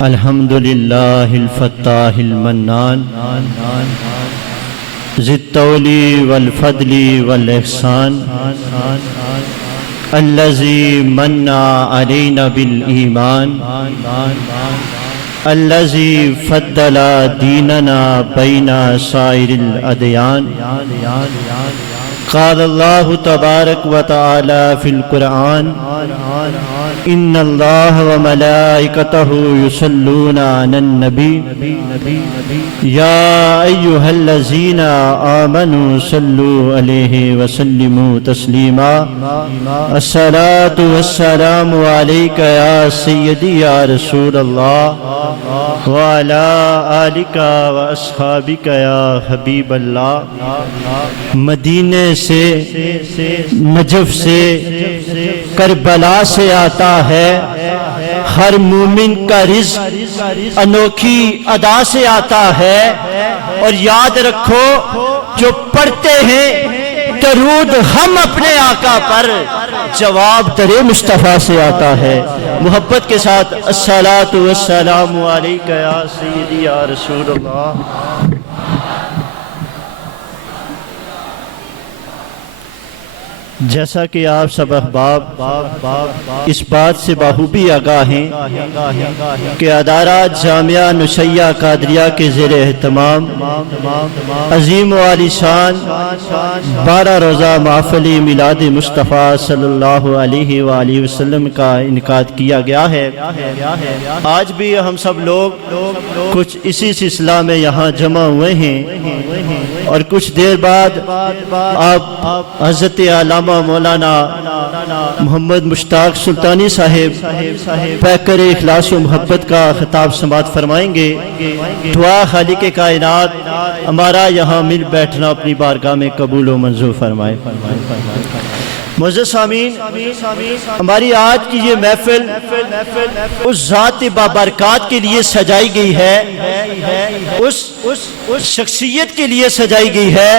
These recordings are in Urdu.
الحمد للہ الفتاح المنان ذی الطول والفضل والاحسان الذی من علینا بالایمان الذی فضل دیننا بین سائر الادیان قال اللہ تبارک و تعالی فی القرآن ان اللہ وملائکتہ یصلون علی النبی یا ایہا الذین آمنوا صلوا علیہ وسلموا تسلیما الصلاة والسلام علیک یا سیدی یا رسول اللہ وعلی آلک واصحابک یا حبیب اللہ۔ مدینے سے، نجف سے، کربلا سے آتا ہے ہر مومن کا رزق، انوکھی ادا سے آتا ہے۔ اور یاد رکھو جو پڑھتے ہیں درود ہم اپنے آقا پر، جواب در مصطفیٰ سے آتا ہے۔ محبت کے ساتھ الصلاۃ والسلام علیک یا سیدی یا رسول اللہ۔ جیسا کہ آپ سب احباب اس بات سے بخوبی آگاہ ہیں کہ ادارہ جامعہ نشیہ قادریہ کے زیر اہتمام عظیم و عالی شان 12 روزہ محفل میلاد مصطفیٰ صلی اللہ علیہ وآلہ وسلم کا انعقاد کیا گیا ہے۔ آج بھی ہم سب لوگ کچھ اسی سلسلہ میں یہاں جمع ہوئے ہیں، اور کچھ دیر بعد آپ حضرت علامہ مولانا محمد مشتاق سلطانی صاحب پیکر اخلاص و محبت کا خطاب سماعت فرمائیں گے۔ دعا خالق کائنات ہمارا یہاں مل بیٹھنا اپنی بارگاہ میں قبول و منظور فرمائے۔ معزز سامعین، ہماری آج کی یہ محفل اس ذات بابرکات کے لیے سجائی گئی ہے، اس شخصیت کے لیے سجائی گئی ہے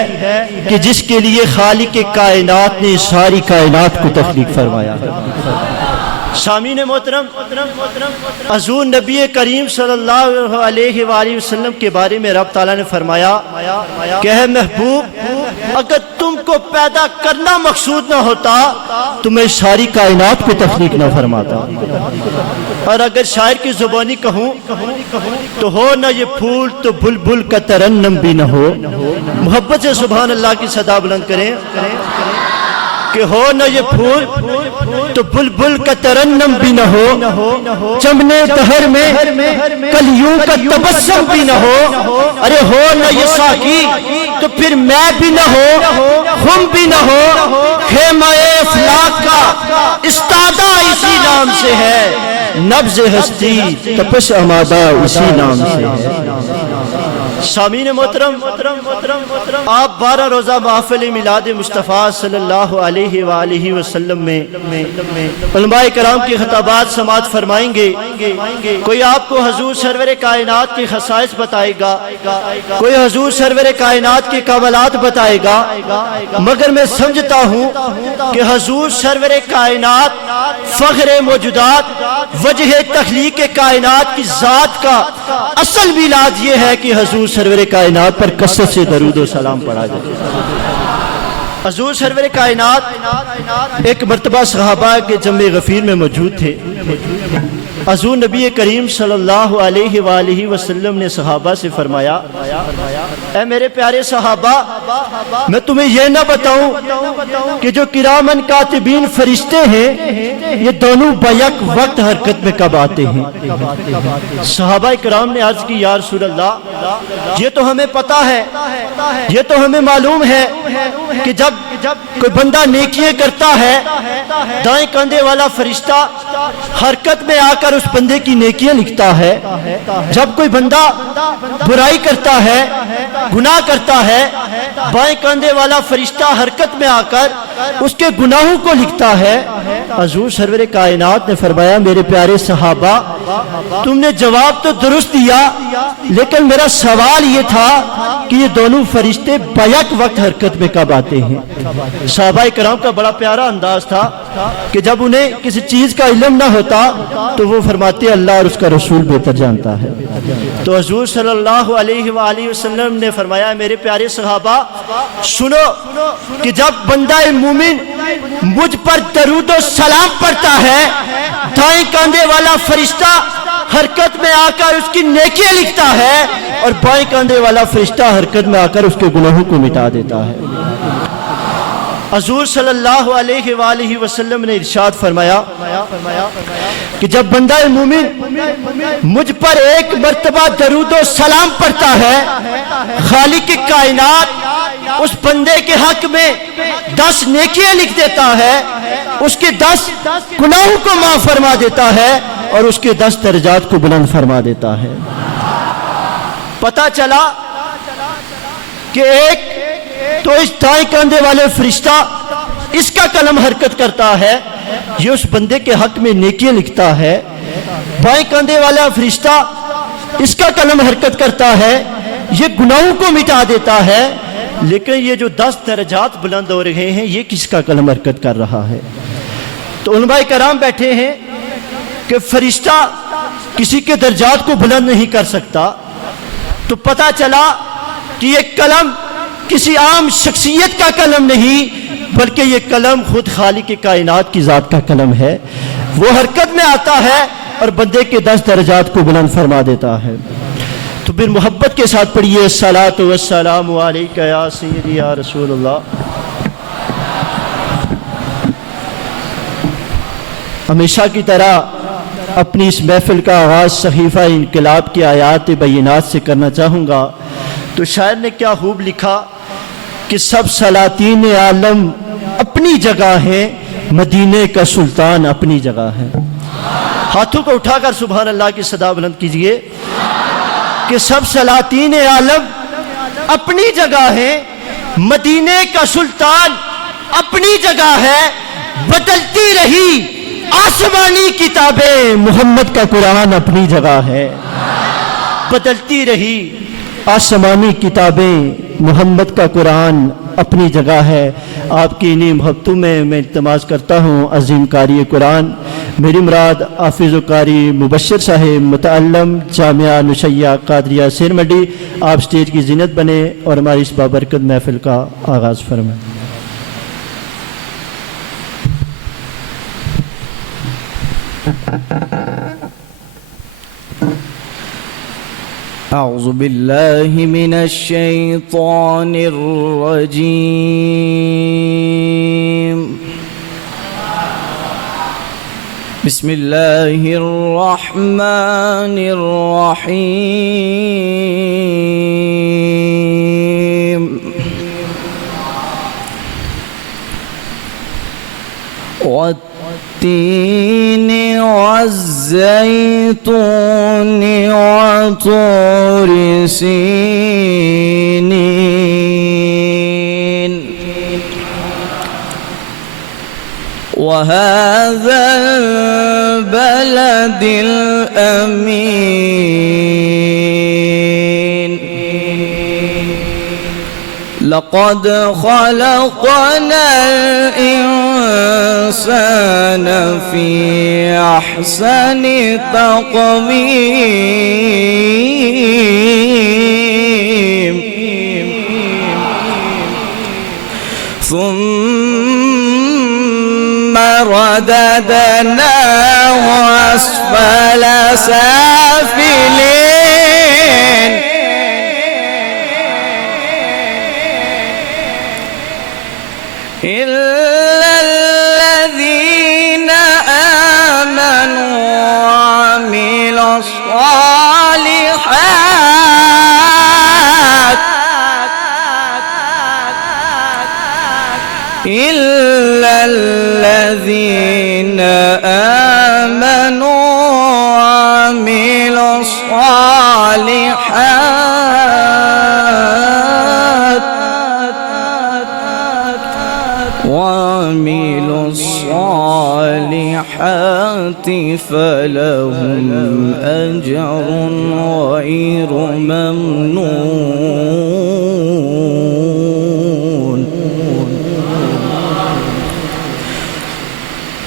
کہ جس کے لیے خالق کائنات نے ساری کائنات کو تخلیق فرمایا۔ سامعین محترم، حضور نبی کریم صلی اللہ علیہ وآلہ وسلم کے بارے میں رب تعالیٰ نے فرمایا کہ اے محبوب، اگر تم کو پیدا کرنا مقصود نہ ہوتا تو میں ساری کائنات کو تخلیق نہ فرماتا۔ اور اگر شاعر کی زبانی کہوں تو ہو نہ یہ پھول تو بلبل کا ترنم بھی نہ ہو۔ محبت سے سبحان اللہ کی صدا بلند کریں کہ ہو نہ یہ پھول تو بلبل کا ترنم بھی نہ ہو، چمنے دہر میں کلیوں کا تبسم بھی نہ ہو۔ ارے ہو نہ یہ ساقی تو پھر میں بھی نہ ہو، خم بھی نہ ہو۔ خیمہ افلاک کا استادہ اسی نام سے ہے، نبض ہستی تپش امادہ اسی نام سے ہے۔ سامعین محترم، آپ 12 روزہ محفل میلاد مصطفیٰ صلی اللہ علیہ وآلہ وسلم میں علماء کرام کی خطابات سماعت فرمائیں گے۔ کوئی آپ کو حضور سرور کائنات کی خصائص بتائے گا، کوئی حضور سرور کائنات کے کمالات بتائے گا، مگر میں سمجھتا ہوں کہ حضور سرور کائنات فخر موجودات، وجہ تخلیق کائنات کی ذات کا اصل میلاد یہ ہے کہ حضور سرور کائنات پر کثرت سے درود و سلام پڑھا جائے۔ حضور سرور کائنات ایک مرتبہ صحابہ کے جمع غفیر میں موجود تھے۔ حضور نبی کریم صلی اللہ علیہ وآلہ وسلم نے صحابہ سے فرمایا، اے میرے پیارے صحابہ، میں تمہیں یہ نہ بتاؤں کہ جو کرامن کاتبین فرشتے ہیں یہ دونوں بیک وقت حرکت میں کب آتے ہیں؟ صحابہ کرام نے عرض کی، یا رسول اللہ، یہ تو ہمیں پتہ ہے، یہ تو ہمیں معلوم ہے کہ جب کوئی بندہ نیکیاں کرتا ہے دائیں کندھے والا فرشتہ حرکت میں آ کر اس بندے کی نیکیاں لکھتا ہے، جب کوئی بندہ برائی کرتا ہے، گناہ کرتا ہے، بائیں کندھے والا فرشتہ حرکت میں آ کر اس کے گناہوں کو لکھتا ہے۔ حضور سرور کائنات نے فرمایا، میرے پیارے صحابہ، تم نے جواب تو درست دیا، لیکن میرا سوال یہ تھا کہ یہ دونوں فرشتے بیک وقت حرکت میں کب آتے ہیں؟ صحابہ کرام کا بڑا پیارا انداز تھا۔ کہ جب انہیں کسی چیز کا علم نہ ہوتا تو وہ فرماتے اللہ اور اس کا رسول بہتر جانتا ہے۔ تو حضور صلی اللہ علیہ وآلہ وسلم نے فرمایا میرے پیارے صحابہ سنو کہ جب بندہ مومن مجھ پر درود و سلام پڑھتا ہے دائیں کاندھے والا فرشتہ حرکت میں آ کر اس کی نیکیاں لکھتا ہے اور بائیں کاندھے والا فرشتہ حرکت میں آ کر اس کے گناہوں کو مٹا دیتا ہے۔ حضور صلی اللہ علیہ وآلہ وسلم نے ارشاد فرمایا کہ جب بندہ مومن مجھ پر ایک مرتبہ درود و سلام پڑھتا ہے خالق کائنات اس بندے کے حق میں 10 نیکیاں لکھ دیتا ہے، اس کے 10 گناہوں کو معاف فرما دیتا ہے اور اس کے 10 درجات کو بلند فرما دیتا ہے۔ پتہ چلا کہ ایک تو اس دائیں کاندھے والے فرشتہ اس کا قلم حرکت کرتا ہے، یہ اس بندے کے حق میں نیکیاں لکھتا ہے، بائیں کاندھے والا فرشتہ اس کا قلم حرکت کرتا ہے، یہ گناہوں کو مٹا دیتا ہے، لیکن یہ جو 10 درجات بلند ہو رہے ہیں یہ کس کا قلم حرکت کر رہا ہے؟ تو علماء کرام بیٹھے ہیں کہ فرشتہ کسی کے درجات کو بلند نہیں کر سکتا، تو پتہ چلا کہ یہ قلم کسی عام شخصیت کا قلم نہیں بلکہ یہ قلم خود خالق کائنات کی ذات کا قلم ہے، وہ حرکت میں آتا ہے اور بندے کے 10 درجات کو بلند فرما دیتا ہے۔ تو پھر محبت کے ساتھ پڑھیے الصلاۃ والسلام علیکہ یا سیدی یا رسول اللہ۔ ہمیشہ کی طرح اپنی اس محفل کا آغاز صحیفہ انقلاب کی آیات بینات سے کرنا چاہوں گا۔ تو شاعر نے کیا خوب لکھا کہ سب سلاطین عالم اپنی جگہ ہیں، مدینے کا سلطان اپنی جگہ ہے۔ ہاتھوں کو اٹھا کر سبحان اللہ کی صدا بلند کیجئے کہ سب سلاطین عالم اپنی جگہ ہیں، مدینے کا سلطان اپنی جگہ ہے، بدلتی رہی آسمانی کتابیں محمد کا قرآن اپنی جگہ ہے، بدلتی رہی آسمانی کتابیں محمد کا قرآن اپنی جگہ ہے۔ آپ کی انہی محبتوں میں التماس کرتا ہوں عظیم قاری قرآن میری مراد حافظ و قاری مبشر صاحب متعلم جامعہ نشیہ قادریہ سیر منڈی، آپ سٹیج کی زینت بنے اور ہماری اس بابرکت محفل کا آغاز فرمائیں۔ اعوذ باللہ من الشیطان الرجیم بسم اللہ الرحمن الرحیم والتین والزیتون وطور سینین وهذا البلد الأمين لقد خلقنا الإنسان في أحسن تقويم ثم رددناه أسفل سافلين إلا الذين آمنوا وعملوا الصالحات إلا الذين آمنوا وعملوا الصالحات فلهم أجر غير ممنون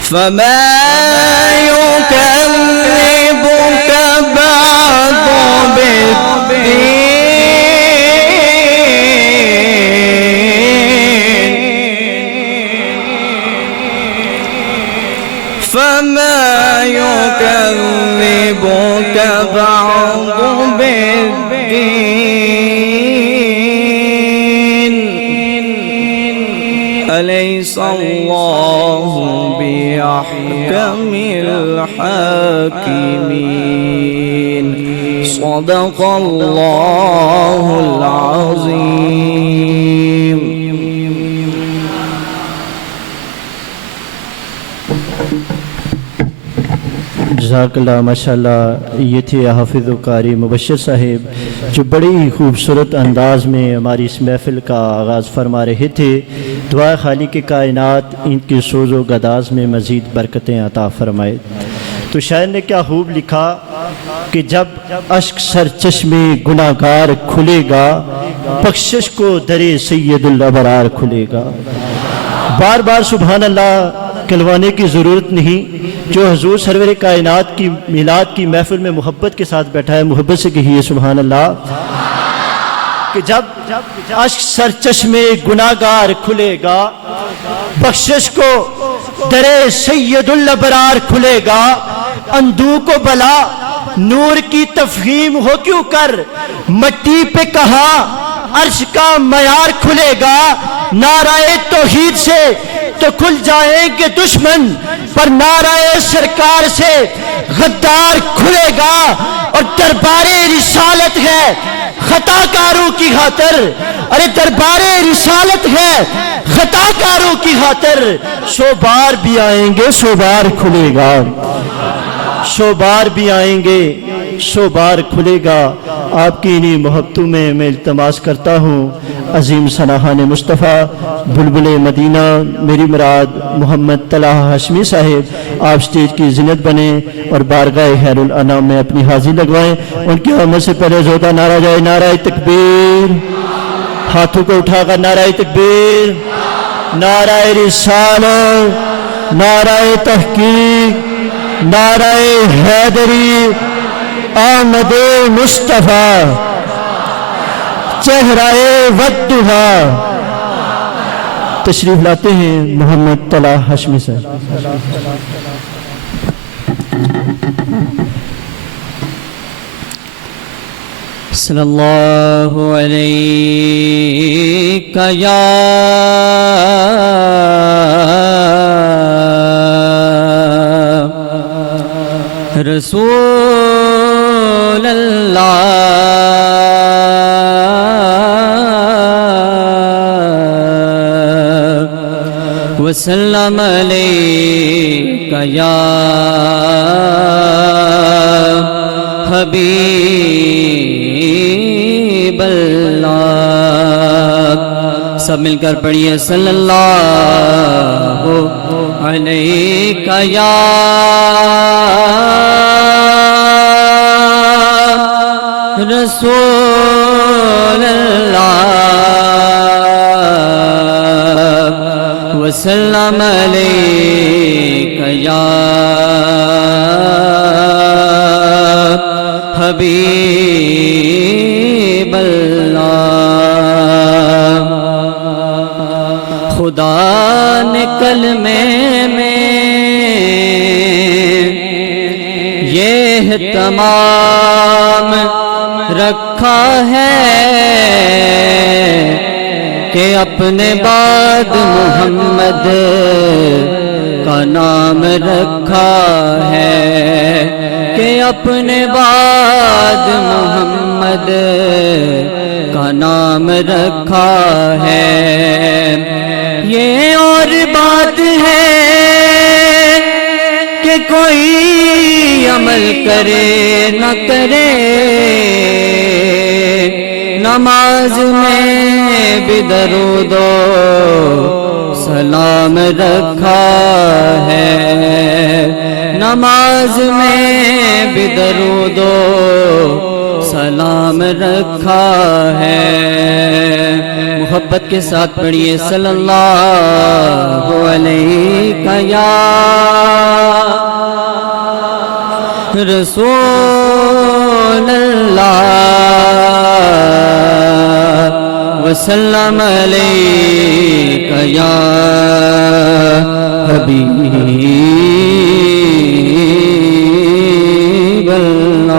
فما يكذبك بعد بالدين فما يكذبك بعد بالدين أليس الله بأحكم الحاكمين صدق الله العظيم. جزاک اللہ. ماشاءاللہ یہ تھے حافظ و قاری مبشر صاحب جو بڑی ہی خوبصورت انداز میں ہماری اس محفل کا آغاز فرما رہے تھے. دعا خالق کائنات ان کی سوز و گداز میں مزید برکتیں عطا فرمائے. تو شاعر نے کیا خوب لکھا کہ جب اشک سر چشمے گناہ گار کھلے گا بخشش کو درے سید الابرار کھلے گا. بار بار سبحان اللہ کہلوانے کی ضرورت نہیں. جو حضور سرور کائنات کی میلاد کی محفل میں محبت کے ساتھ بیٹھا ہے محبت سے کہیے سبحان اللہ کہ جب عشق سر چشمے گناہگار کھلے گا بخشش کو درے سید الابرار کھلے گا. اندھو کو بلا نور کی تفہیم ہو کیوں کر مٹی پہ کہا عرش کا معیار کھلے گا. نعرہ توحید سے تو کھل جائیں گے دشمن پر نعرہ سرکار سے غدار کھلے گا. اور دربار رسالت ہے خطا کاروں کی خاطر ارے دربار رسالت ہے خطا کاروں کی خاطر 100 بار بھی آئیں گے 100 بار کھلے گا. 100 بار بھی آئیں گے 100 بار کھلے گا. آپ کی انہی محبتوں میں التماس کرتا ہوں عظیم سناہان مصطفیٰ بلبل مدینہ میری مراد محمد طلحہ ہاشمی صاحب آپ سٹیج کی زینت بنیں اور بارگاہ خیر الانام میں اپنی حاضری لگوائیں. ان کی آمد سے پہلے زودہ نعرہ جائے نعرہ تکبیر. ہاتھوں کو اٹھا کر نعرہ تکبیر نعرہ رسالت نعرہ تحقیق نعرہ حیدری آمد مصطفیٰ چہرہ ودھا. تشریف لاتے ہیں محمد طلحہ ہاشمی صاحب. صلی اللہ علیہ یا رسول اللہ وسلم علیک یا حبیب اللہ. سب مل کر پڑھیے صلی اللہ علیک یا رسول اللہ وسلم علیک یا حبیب اللہ. خدا نے کلمے میں یہ تمام رکھا ہے کہ اپنے بعد محمد کا نام رکھا ہے کہ اپنے بعد محمد کا نام رکھا ہے. یہ اور بات ہے کہ کوئی عمل کرے نہ کرے نماز میں بھی درود و سلام رکھا ہے نماز میں بھی درود و سلام رکھا ہے. محبت کے ساتھ پڑھیے صلی اللہ علیہ یا رسول اللہ وسلم علیک یا حبیب اللہ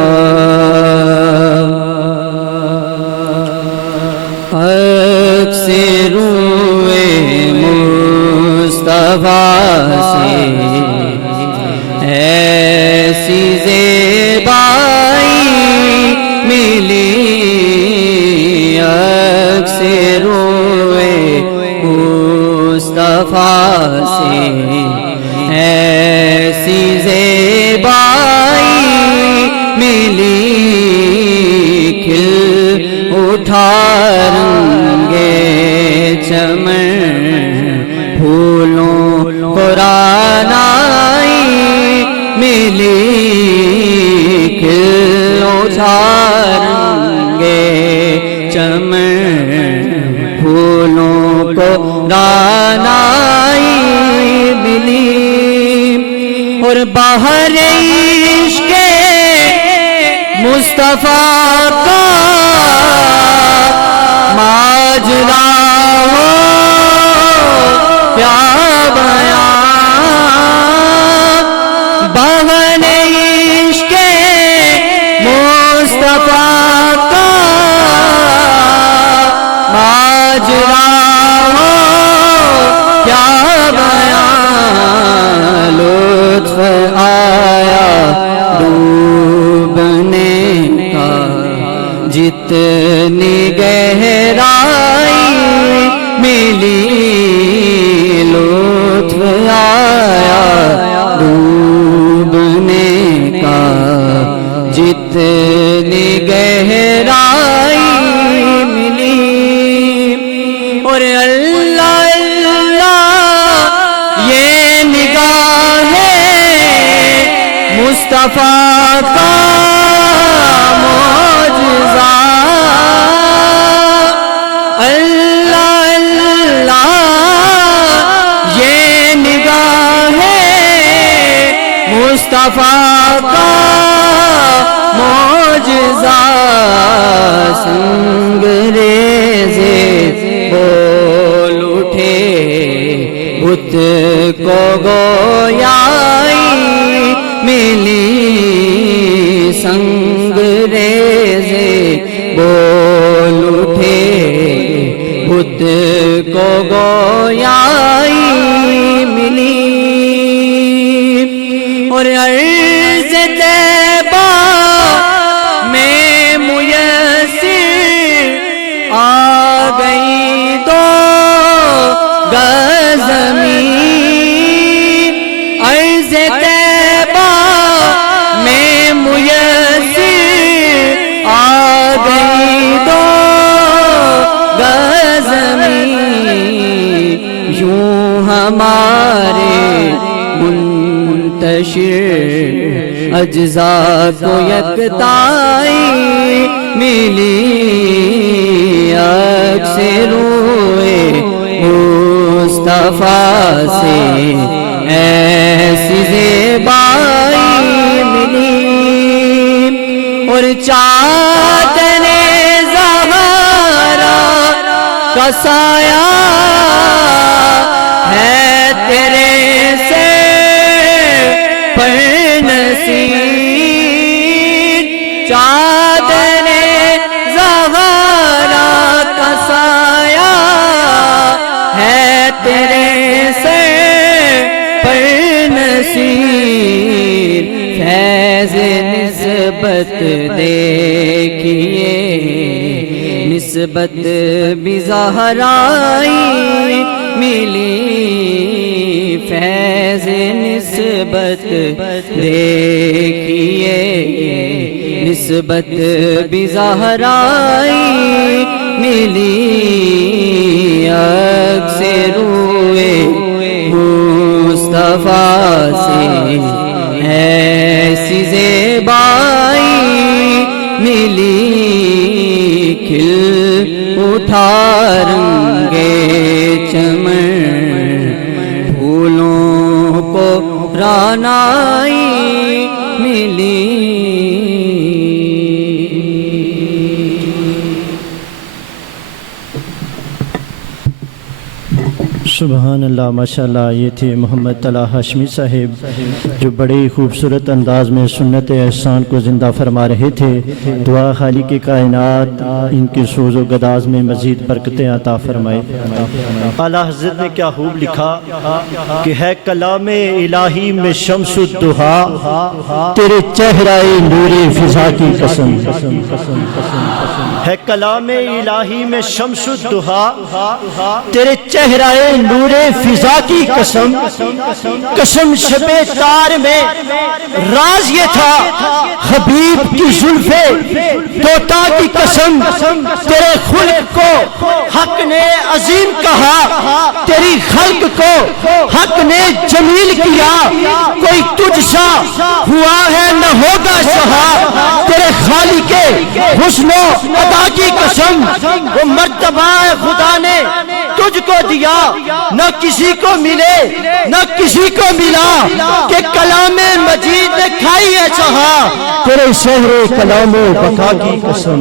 اکثر روئے مصطفیٰ سے ایسی زیبائی ملی اکثر روئے مصطفیٰ سے ایسی زیبائی ملی کھل اٹھا رنگے چمن پھولوں قرآن آئی ملی کھل اٹھا رنگے چمن پھولوں قرآن آئی ملی اور بہر عشق مصطفیٰ کا ماجرا ہو کیا بیان بہر عشق مصطفیٰ کا ماجرا ہو کیا بیان لطف آیا ڈوبنے کا جتنی گہرائی ملی لطف آیا ڈوبنے کا جتنی گہرائی ملی اور اللہ اللہ یہ نگاہ ہے مصطفیٰ کا معجزہ اللہ اللہ یہ نگاہ ہے مصطفیٰ کا معجزہ سنگریزے بول اٹھے بت کو گویائی ملی سنگریزے بول اٹھے بت کو گویائی ملی اور عرض طیبہ میں میسر آ گئی دو گز زمین عرض طیبہ میں میسر آ گئی دو گز زمین یوں ہمارے منتشر اجزاء کو یکتائی ملی اکثر روئے مصطفیٰ سے ایسی زیبائی ملی اور چادر زہرا کا سایہ ہے تیرے سے پر نصیب چادر زہرا کا سایہ ہے تیرے سے پر نصیب فیض نسبت دیکھیے نسبت بھی زہرائی ملی فیض نسبت دیکھیے نسبت بھی زہرائی ملی اکثر روئے مصطفیٰ سے ایسی زیبائی ملی کھل اٹھا رنگے چمن پھولوں کو رانائی ملی سبحان اللہ ماشاءاللہ. یہ تھے محمد طلحہ ہاشمی صاحب جو بڑے ہی خوبصورت انداز میں سنت احسان کو زندہ فرما رہے تھے. دعا خالق کائنات ان کے سوز و گداز میں مزید برکتیں عطا فرمائے. اعلیٰ حضرت نے کیا خوب لکھا کہ ہے کلام الہی میں شمس الضحیٰ تیرے چہرہ نور فضا کی قسم. ہے کلام الہی میں شمس الضحیٰ تیرے چہرہ نور فضا کی قسم. قسم شب تار میں راز یہ تھا حبیب کی زلف طوطا کی قسم. تیرے خلق کو حق نے عظیم کہا تیری خلق کو حق نے جمیل کیا. کوئی تجھ سا ہوا ہے نہ ہوگا سہا تیرے خالق حسن و عطا کی قسم. وہ مرتبہ خدا نے تجھ کو دیا نہ کسی کو ملے نہ کسی کو ملا کہ کلام مجید نے کھائی ہے چاہا تیرے شہر کلام و بقا کی قسم.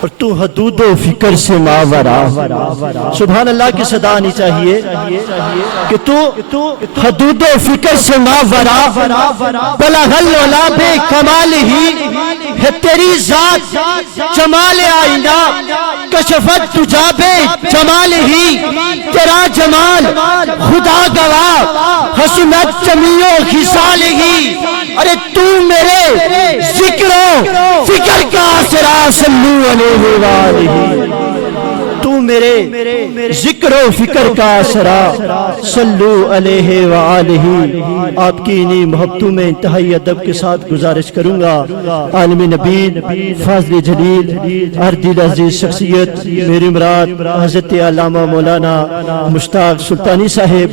اور تو حدود و فکر سے ماورا. سبحان اللہ کی صدا آنی چاہیے کہ تو حدود و فکر سے ماورا. بلغ العلا بے کمال ہی ہے تیری ذات جمال آئینہ. کشفت تجا بے جمال ہی تیرا جمال خدا گواہ. حسنت جمیع و خصال ہی. ارے تو میرے ذکر و فکر کا آسرا صلو علیہ وآلہ. تو میرے ذکر و فکر کا آسرا صلو علیہ وآلہ. آپ کی انہی محبتوں میں انتہائی ادب کے ساتھ گزارش کروں گا. عالم نبی فاضل جلیل ہر دل عزیز شخصیت میری مراد حضرت علامہ مولانا مشتاق سلطانی صاحب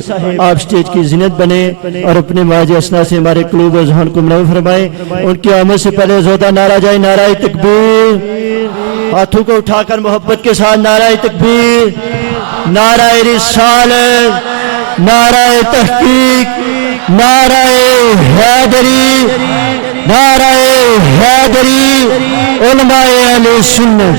آپ سٹیج کی زینت بنے اور اپنے مواجہ اسنا سے ہمارے قلوب و ذہن کو منور فرمائیں. ان کی آمد سے پہلے زودہ نعرہ جائے نعرہ تکبیر. ہاتھوں کو اٹھا کر محبت کے ساتھ نعرہ تکبیر, نعرہ رسالت, نعرہ تحقیق, نعرہ حیدری, نعرہ حیدری. علماء اہل سنت.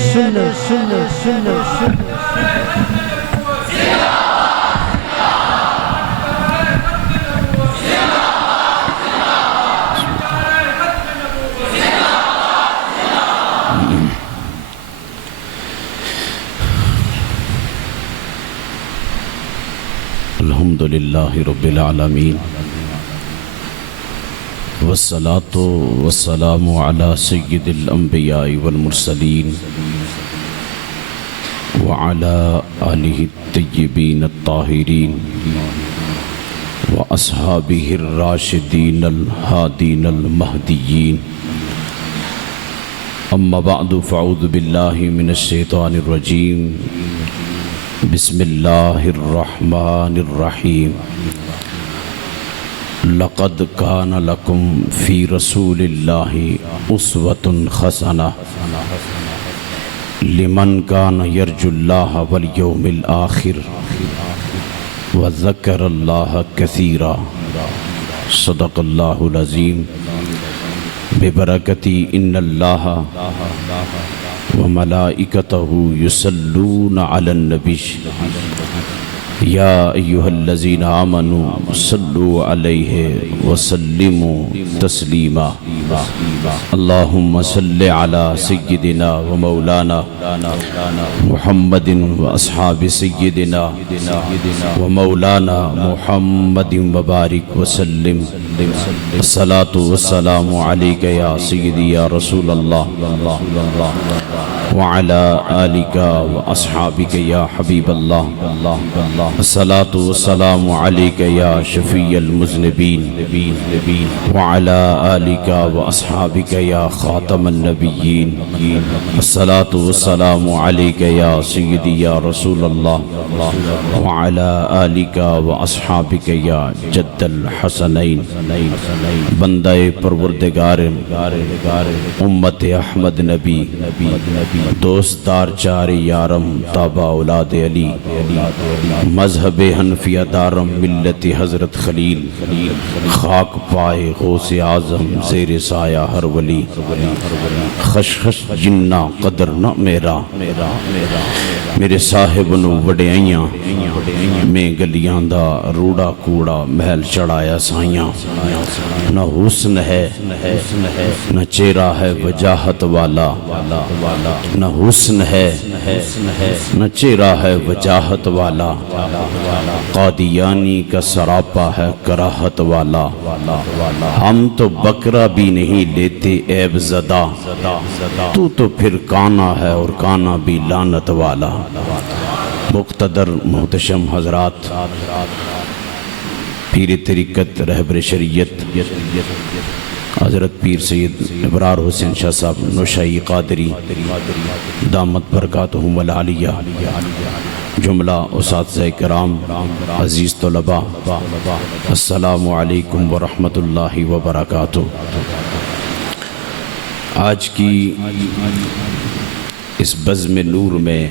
الحمدللہ رب العالمین والصلاة والسلام علی سید الانبیاء والمرسلین وعلی آلہ الطیبین الطاہرین واصحابہ الراشدین الہادین المہدیین. اما بعد فاعوذ باللہ من الشیطان الرجیم. بسم اللہ الرحمن الرحیم. لقد کان لکم فی رسول اللہ اسوۃ حسنہ لمن کان یرجو اللہ والیوم الآخر وذکر اللہ کثیرا. صدق اللہ العظیم. ببرکتی ان اللہ وملائکتہ یصلون علی النبی یا ایہا الذین آمنوا صلوا علیہ وسلموا تسلیما. اللہم صل علی سیدنا ومولانا محمد واصحاب سیدنا ومولانا محمد وبارک وسلم. الصلاة والسلام علیک یا سیدی یا رسول اللہ وعلى آلك وأصحابك يا حبيب الله. الصلاة والسلام عليك يا شفيع المذنبين وعلى آلك وأصحابك يا خاتم النبيين الصلاة والسلام عليك يا سيدي يا رسول الله وعلى آلك وأصحابك يا جد الحسنين بندہ پروردگار امت احمد نبی دوستدار چار یارم تابع اولاد علی مذہب حنفیہ دارم ملت حضرت خلیل خاک پائے غوث اعظم زیر سایہ ہر ولی خشخش جنہ قدر نہ میرا میرے صاحب نو وڈیائیاں میں گلیاں دا روڑا کوڑا محل چڑھایا سائیاں نہ حسن ہے نہ چہرہ ہے وجاہت والا نہ حسن ہے نہ چہرہ ہے وجاہت والا قادیانی کا سراپا ہے کراہت والا ہم تو بکرا بھی نہیں لیتے عیب زدہ تو پھر کانا ہے اور کانا بھی لعنت والا مقتدر محتشم حضرات پیر طریقت رہبر شریعت حضرت پیر سید ابرار حسین شاہ صاحب نوشائی قادری دامت برکاتہم العالیہ جملہ اساتذہ کرام عزیز طلباء السلام علیکم ورحمۃ اللہ وبرکاتہ آج کی اس بزم نور میں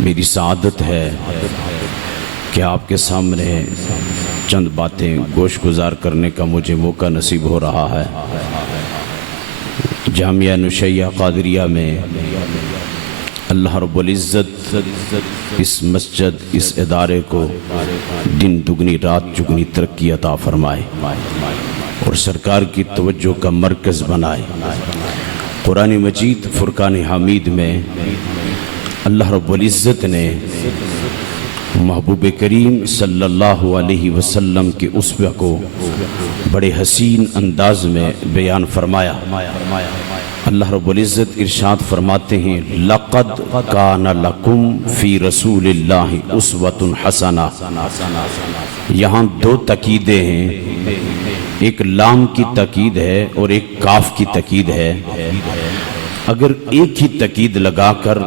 میری سعادت ہے کہ آپ کے سامنے چند باتیں گوش گزار کرنے کا مجھے موقع نصیب ہو رہا ہے جامعہ نشیہ قادریہ میں اللہ رب العزت اس مسجد اس ادارے کو دن دگنی رات چگنی ترقی عطا فرمائے اور سرکار کی توجہ کا مرکز بنائے قرآن مجید فرقان حمید میں اللہ رب العزت نے محبوب کریم صلی اللہ علیہ وسلم کے اسوہ کو بڑے حسین انداز میں بیان فرمایا اللہ رب العزت ارشاد فرماتے ہیں لَقَدْ كَانَ لَكُمْ فِي رَسُولِ اللَّهِ أُسْوَةٌ حَسَنَةٌ یہاں دو تاکیدیں ہیں ایک لام کی تاکید ہے اور ایک کاف کی تاکید ہے اگر ایک ہی تاکید لگا کر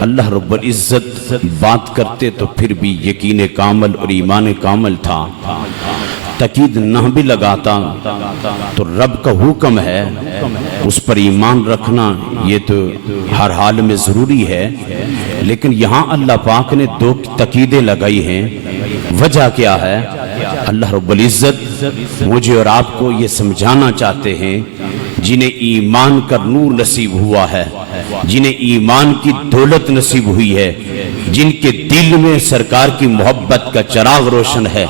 اللہ رب العزت بات کرتے تو پھر بھی یقین کامل اور ایمان کامل تھا تاکید نہ بھی لگاتا تو رب کا حکم ہے اس پر ایمان رکھنا یہ تو ہر حال میں ضروری ہے لیکن یہاں اللہ پاک نے دو تاکیدیں لگائی ہیں وجہ کیا ہے اللہ رب العزت مجھے اور آپ کو یہ سمجھانا چاہتے ہیں جنہیں ایمان کا نور نصیب ہوا ہے جنہیں ایمان کی دولت نصیب ہوئی ہے جن کے دل میں سرکار کی محبت کا چراغ روشن ہے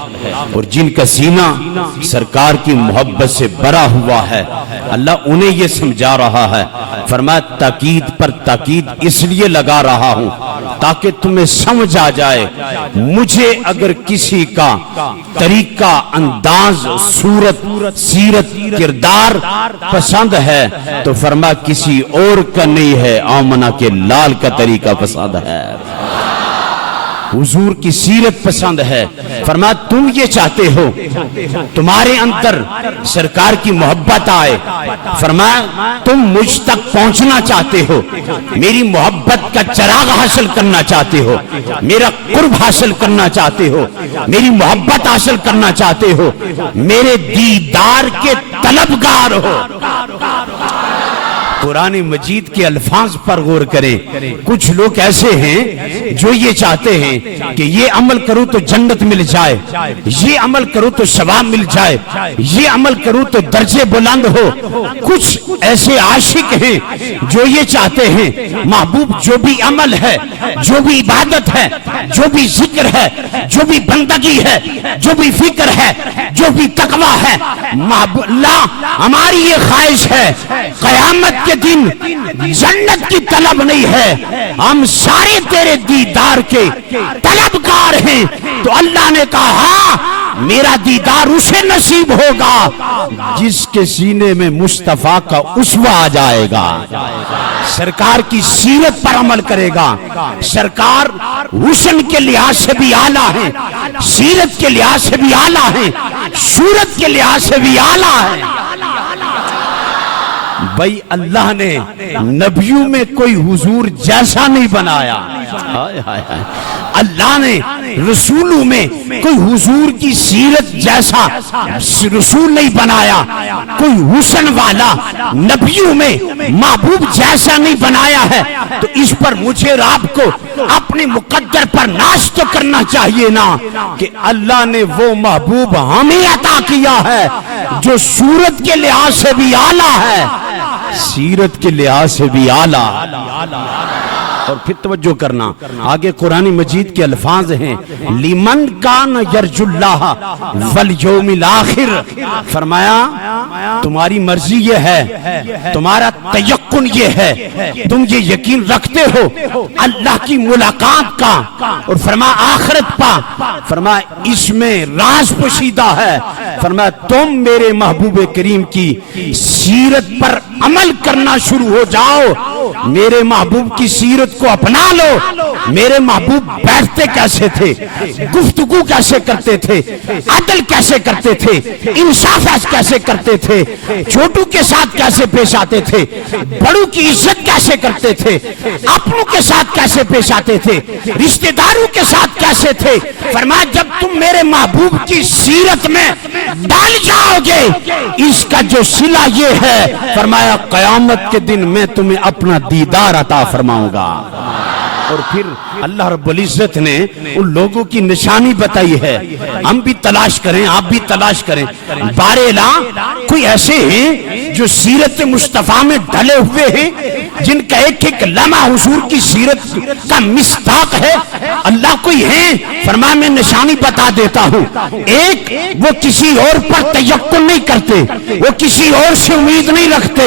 اور جن کا سینہ سرکار کی محبت سے بھرا ہوا ہے اللہ انہیں یہ سمجھا رہا ہے فرمایا تاکید پر تاکید اس لیے لگا رہا ہوں تاکہ تمہیں سمجھ آ جائے مجھے اگر کسی کا طریقہ انداز صورت سیرت کردار پسند ہے تو فرمایا کسی اور کا نہیں ہے آمنہ کے لال کا طریقہ پسند ہے حضور کی سیرت پسند ہے فرمایا تم یہ چاہتے ہو تمہارے اندر سرکار کی محبت آئے فرمایا تم مجھ تک پہنچنا چاہتے ہو میری محبت کا چراغ حاصل کرنا چاہتے ہو میرا قرب حاصل کرنا چاہتے ہو میری محبت حاصل کرنا چاہتے ہو میرے دیدار کے طلبگار ہو قرآن مجید کے الفاظ پر غور کریں کچھ لوگ ایسے ہیں جو یہ چاہتے ہیں کہ یہ عمل کرو تو جنت مل جائے یہ عمل کرو تو ثواب مل جائے یہ عمل کرو تو درجے بلند ہو کچھ ایسے عاشق ہیں جو یہ چاہتے ہیں محبوب جو بھی عمل ہے جو بھی عبادت ہے جو بھی ذکر ہے جو بھی بندگی ہے جو بھی فکر ہے جو بھی تقوی ہے محبوب اللہ ہماری یہ خواہش ہے قیامت کے دن جنت کی طلب نہیں ہے ہم سارے تیرے دیدار کے طلبگار ہیں تو اللہ نے کہا میرا دیدار اسے نصیب ہوگا جس کے سینے میں مصطفیٰ کا اسوہ آ جائے گا، سرکار کی سیرت پر عمل کرے گا۔ سرکار حسن کے لحاظ سے بھی اعلیٰ ہیں، سیرت کے لحاظ سے بھی اعلیٰ ہیں، صورت کے لحاظ سے بھی اعلیٰ ہیں۔ بھائی اللہ نے نبیوں میں کوئی حضور جیسا نہیں بنایا، اللہ نے رسولوں میں کوئی حضور کی سیرت جیسا رسول نہیں بنایا، کوئی حسن والا نبیوں میں محبوب جیسا نہیں بنایا ہے۔ تو اس پر مجھے اور آپ کو اپنے مقدر پر ناز تو کرنا چاہیے نا کہ اللہ نے وہ محبوب ہمیں عطا کیا ہے جو صورت کے لحاظ سے بھی اعلیٰ ہے، سیرت کے لحاظ سے بھی اعلیٰ۔ اور پھر توجہ کرنا، آگے قرآن مجید کے الفاظ ہیں لمن کان یرجو اللہ والیوم الآخر، فرمایا تمہاری مرضی یہ ہے، تمہارا تیقن یہ ہے، تم یہ یقین رکھتے ہو اللہ کی ملاقات کا اور فرمایا آخرت پا، فرمایا اس میں راز پوشیدہ ہے، فرمایا تم میرے محبوب کریم کی سیرت پر عمل کرنا شروع ہو جاؤ، میرے محبوب کی سیرت کو اپنا لو۔ میرے محبوب بیٹھتے کیسے تھے، گفتگو کیسے کرتے تھے، عدل کیسے کرتے تھے، انصاف کیسے کرتے تھے، چھوٹوں کے ساتھ کیسے پیش آتے تھے، بڑوں کی عزت کیسے کرتے تھے، اپنوں کے ساتھ کیسے پیش آتے تھے، رشتہ داروں کے ساتھ کیسے تھے۔ فرمایا جب تم میرے محبوب کی سیرت میں ڈال جاؤ گے، اس کا جو صلہ یہ ہے، فرمایا قیامت کے دن میں تمہیں اپنا دیدار عطا فرماؤں گا۔ اور پھر اللہ رب العزت نے ان لوگوں کی نشانی بتائی ہے، ہم بھی تلاش کریں، آپ بھی تلاش کریں۔ بارے کوئی ایسے ہیں جو سیرت مصطفیٰ میں ڈھلے ہوئے ہیں، جن کا ایک ایک لمحہ حضور کی سیرت کا مصداق ہے، اللہ کوئی ہیں؟ فرمایا میں نشانی بتا دیتا ہوں۔ ایک، وہ کسی اور پر تیقن نہیں کرتے، وہ کسی اور سے امید نہیں رکھتے،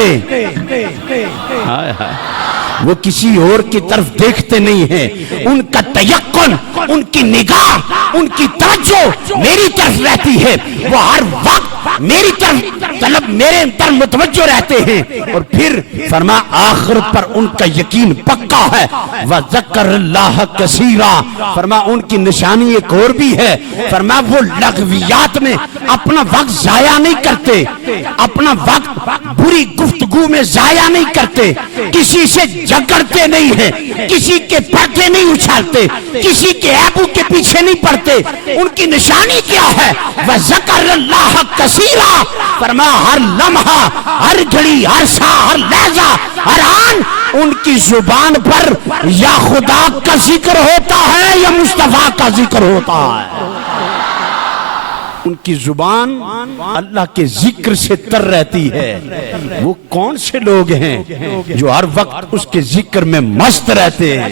وہ کسی اور کی طرف دیکھتے نہیں ہیں، ان کا تیقن، ان کی نگاہ، ان کی توجہ میری طرف رہتی ہے، وہ ہر وقت میری طرف میرے طرف متوجہ رہتے ہیں۔ اور پھر فرمایا آخرت پر ان کا یقین پکا ہے، وَذَكَرَ اللَّهَ كَثِيرًا، فرمایا ان کی نشانی ایک اور بھی ہے، فرمایا وہ لغویات میں اپنا وقت ضائع نہیں کرتے، اپنا وقت بری گفتگو میں ضائع نہیں کرتے، کسی سے جھگڑتے نہیں ہیں، کسی کے پردے نہیں اچھالتے، کسی کے عیبوں کے پیچھے نہیں پڑتے۔ ان کی نشانی کیا ہے؟ وَذَكَرَ اللَّهَ كَثِيرًا، فرمایا ہر لمحہ، ہر گھڑی، ہر سا، ہر لہجہ، ہر آن ان کی زبان پر یا خدا کا ذکر ہوتا ہے یا مصطفیٰ کا ذکر ہوتا ہے۔ ان کی زبان اللہ کے ذکر سے تر رہتی ہے۔ وہ کون سے لوگ ہیں جو ہر وقت اس کے ذکر میں مست رہتے ہیں؟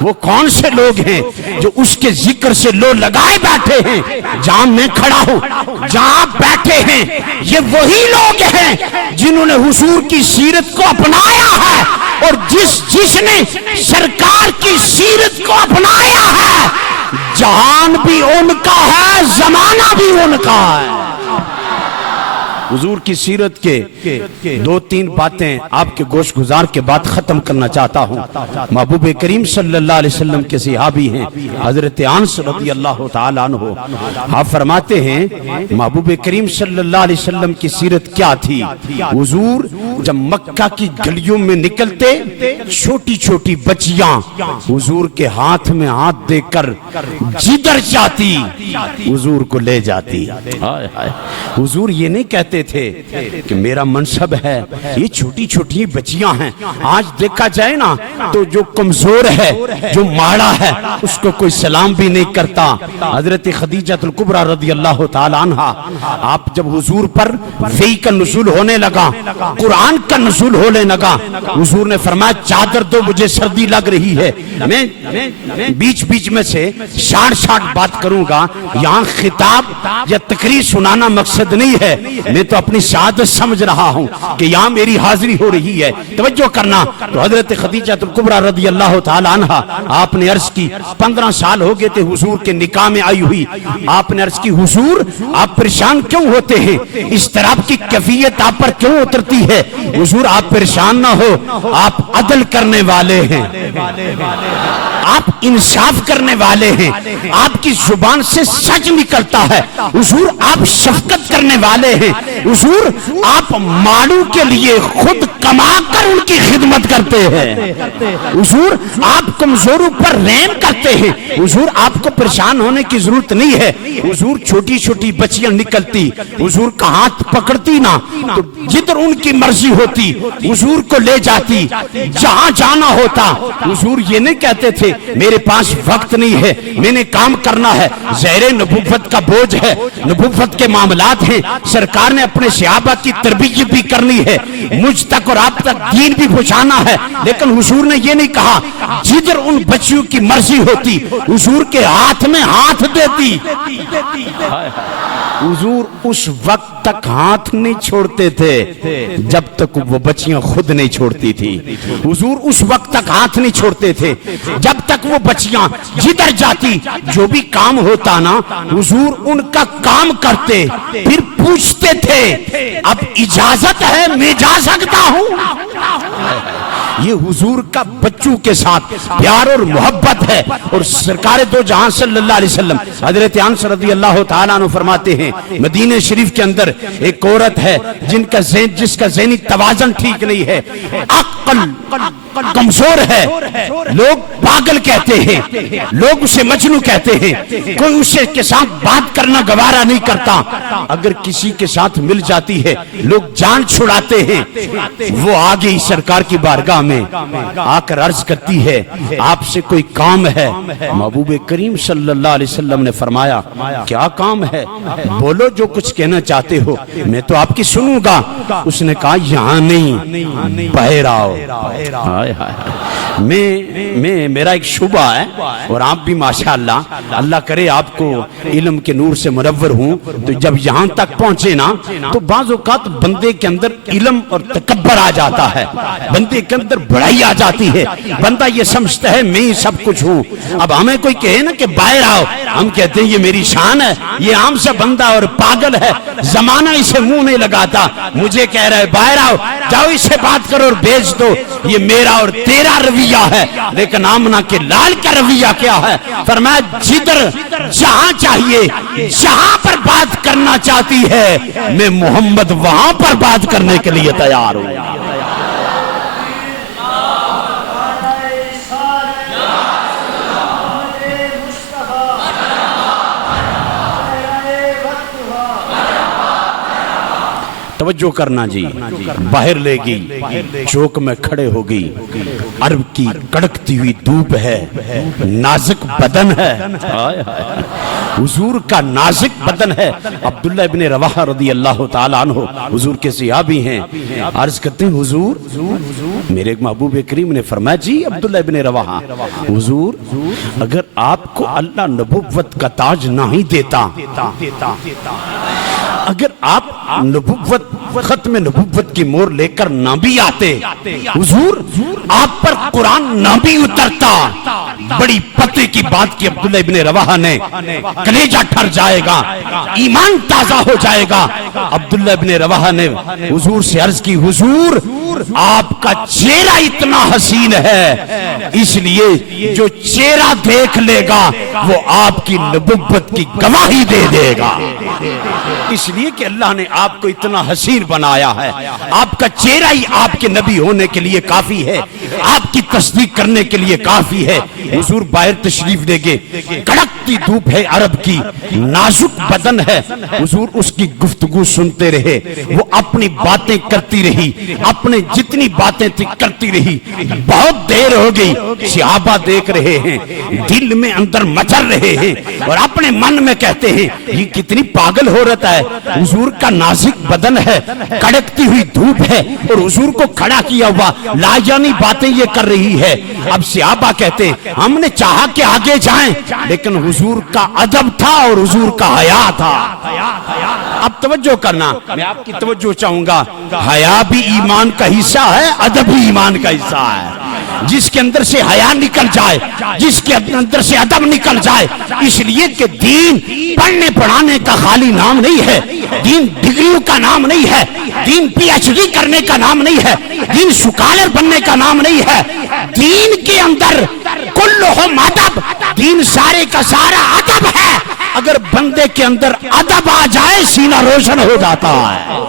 وہ کون سے لوگ ہیں جو اس کے ذکر سے لو لگائے بیٹھے ہیں؟ جہاں میں کھڑا ہوں، جہاں آپ بیٹھے ہیں، یہ وہی لوگ ہیں جنہوں نے حضور کی سیرت کو اپنایا ہے، اور جس نے سرکار کی سیرت کو اپنایا ہے، جہان بھی ان کا ہے، زمانہ بھی ان کا ہے۔ حضور کی سیرت کے دو تین باتیں آپ کے گوش گزار کے بعد ختم کرنا چاہتا ہوں۔ محبوب کریم صلی اللہ علیہ وسلم کے صحابی ہیں حضرت انس رضی اللہ تعالیٰ عنہ، آپ فرماتے ہیں محبوب کریم صلی اللہ علیہ وسلم کی سیرت کیا تھی؟ حضور جب مکہ کی گلیوں میں نکلتے، چھوٹی چھوٹی بچیاں حضور کے ہاتھ میں ہاتھ دے کر جدھر چاہتی حضور کو لے جاتی۔ حضور یہ نہیں کہتے تھے کہ میرا منصب ہے، یہ چھوٹی چھوٹی بچیاں ہیں، آج دیکھا جائے نا تو جو کمزور ہے، جو ماڑا ہے، اس کو کوئی سلام بھی نہیں کرتا۔ حضرت خدیجہ الکبریٰ رضی اللہ تعالیٰ عنہا، آپ جب حضور پر وحی کا نزول ہونے لگا، قرآن کا نزول ہونے لگا، حضور نے فرمایا چادر دو، مجھے سردی لگ رہی ہے۔ میں بیچ بیچ میں سے شارٹ بات کروں گا، یہاں خطاب یا تقریر سنانا مقصد نہیں ہے، میں تو اپنی سعادت سمجھ رہا ہوں کہ یہاں میری حاضری ہو رہی ہے. توجہ کرنا. تو حضرت خدیجہ الکبریٰ رضی اللہ تعالی عنہ آپ نے عرض کی 15 سال ہو گئے تھے حضور کے نکاح میں آئی ہوئی. آپ نے عرض کی حضور آپ پریشان کیوں ہوتے ہیں, اس طرح کی کیفیت آپ پر کیوں اترتی ہے؟ حضور آپ پریشان نہ ہو, آپ عدل کرنے والے ہیں, آپ انصاف کرنے والے ہیں, آپ کی زبان سے سچ نکلتا ہے. حضور آپ شفقت کرنے والے ہیں. حضور آپ مالوں کے لیے خود کما کر ان کی خدمت کرتے ہیں. حضور آپ کمزوروں پر رحم کرتے ہیں. حضور آپ کو پریشان ہونے کی ضرورت نہیں ہے. حضور چھوٹی چھوٹی بچیاں نکلتی, حضور کا ہاتھ پکڑتی نا تو جدھر ان کی مرضی ہوتی حضور کو لے جاتی, جہاں جانا ہوتا. حضور یہ نہیں کہتے تھے میرے پاس وقت نہیں ہے, میں نے کام کرنا ہے, زہر نبوت کا بوجھ ہے, نبوت کے معاملات ہیں, سرکار نے اپنے صحابہ کی تربیت بھی کرنی ہے, مجھ تک اور آپ تک دین بھی پہنچانا ہے. لیکن حضور نے یہ نہیں کہا, جدھر ان بچیوں کی مرضی ہوتی حضور کے ہاتھ میں ہاتھ دیتی. حضور اس وقت تک ہاتھ نہیں چھوڑتے تھے جب تک وہ بچیاں خود نہیں چھوڑتی تھی. حضور اس وقت تک ہاتھ نہیں چھوڑتے تھے جب تک وہ بچیاں جدھر جاتی جو بھی کام ہوتا نا حضور ان کا کام کرتے, پھر پوچھتے تھے اب اجازت ہے میں جا سکتا ہوں. یہ حضور کا بچوں کے ساتھ پیار اور محبت ہے. اور سرکار دو جہاں صلی اللہ علیہ وسلم حضرت انس رضی اللہ تعالیٰ عنہ فرماتے ہیں مدینہ شریف کے اندر ایک عورت ہے جس کا ذہنی توازن ٹھیک نہیں ہے, عقل کمزور ہے, لوگ پاگل کہتے ہیں, لوگ اسے مجنون کہتے ہیں, کوئی اسے کے ساتھ بات کرنا گوارا نہیں کرتا. اگر کسی کے ساتھ مل جاتی ہے لوگ جان چھڑاتے ہیں. وہ آگے سرکار کی بارگاہ میں آ کر عرض کرتی ہے آپ سے کوئی کام ہے؟ محبوب کریم صلی اللہ علیہ وسلم نے فرمایا کیا کام ہے, بولو جو کچھ کہنا چاہتے ہو میں تو آپ کی سنوں گا. اس نے کہا یہاں نہیں باہر آؤ. میرا ایک شبہ ہے اور آپ بھی ماشاءاللہ اللہ کرے آپ کو علم کے نور سے منور ہوں, تو جب یہاں تک پہنچے نا تو بعض اوقات بندے کے اندر علم اور تکبر آ جاتا ہے, بندے کے اندر بڑائی آ جاتی ہے, بندہ یہ سمجھتا ہے میں سب کچھ ہوں. اب ہمیں کوئی کہے نا کہ باہر آؤ, ہم کہتے ہیں یہ میری شان ہے, یہ عام سے بندہ اور پاگل ہے, زمانہ اسے منہ نہیں لگاتا. مجھے کہہ رہا ہے باہر آؤ, جاؤ اس سے بات کرو اور بیچ دو, یہ میرا اور تیرا رویہ ہے. لیکن آمنہ کے لال کا رویہ کیا ہے؟ فرمایا جدھر جہاں چاہیے جہاں پر بات کرنا چاہتی ہے میں محمد وہاں پر بات کرنے کے لیے تیار ہوں. توجہ کرنا جی, باہر لے گئی, چوک میں کھڑے ہو گئی, عرب کی کڑکتی ہوئی دھوپ ہے, نازک بدن ہے, حضور کا نازک بدن ہے. عبداللہ ابن رواحہ رضی اللہ تعالیٰ عنہ حضور کے صحابی ہیں, عرض کرتے ہیں حضور میرے محبوب کریم نے فرمایا جی عبداللہ ابن رواحہ حضور اگر آپ کو اللہ نبوت کا تاج نہیں دیتا, اگر آپ نبوت ختم نبوت کی مور لے کر نہ بھی آتے, حضور آپ پر قرآن نہ بھی اترتا, بڑی پتے کی بات کی عبداللہ ابن رواحہ نے, کلیجہ ٹھر جائے گا, ایمان تازہ ہو جائے گا. عبداللہ ابن رواحہ نے حضور سے عرض کی حضور آپ کا چہرہ اتنا حسین ہے اس لیے جو چہرہ دیکھ لے گا وہ آپ کی نبوت کی گواہی دے دے گا. اس لیے کہ اللہ نے آپ کو اتنا حسین بنایا ہے, آپ کا چہرہ ہی آپ کے نبی ہونے کے لیے کافی ہے, آپ کی تصدیق کرنے کے لیے کافی ہے. حضور باہر تشریف دے گے, کڑکتی دھوپ ہے عرب کی, نازک بدن ہے. حضور اس کی گفتگو سنتے رہے, وہ اپنی باتیں کرتی رہی, اپنے جتنی باتیں تھی کرتی رہی. بہت دیر ہو گئی, صحابہ دیکھ رہے ہیں, دل میں اندر مچل رہے ہیں اور اپنے من میں کہتے ہیں یہ کتنی پاگل ہو رہتا ہے. حضور کا نازک بدن ہے, کڑکتی ہوئی دھوپ ہے اور حضور کو کھڑا کیا ہوا لاجانی باتیں یہ کر رہی ہے. اب صحابہ کہتے ہیں ہم نے چاہا کہ آگے جائیں لیکن حضور کا ادب تھا اور حضور کا حیا تھا۔ اب توجہ کرنا، میں آپ کی توجہ چاہوں گا، حیا بھی ایمان کا حصہ ہے، ادب بھی ایمان کا حصہ ہے۔ جس کے اندر سے حیا نکل جائے، جس کے اندر سے ادب نکل جائے، اس لیے کہ دین پڑھنے پڑھانے کا خالی نام نہیں ہے، دین ڈگریوں کا نام نہیں ہے، دین پی ایچ ڈی کرنے کا نام نہیں ہے، دین سکالر بننے کا نام نہیں ہے۔ دین کے اندر کلہم ادب، دین سارے کا سارا ادب ہے۔ اگر بندے کے اندر ادب آ جائے سینہ روشن ہو جاتا ہے،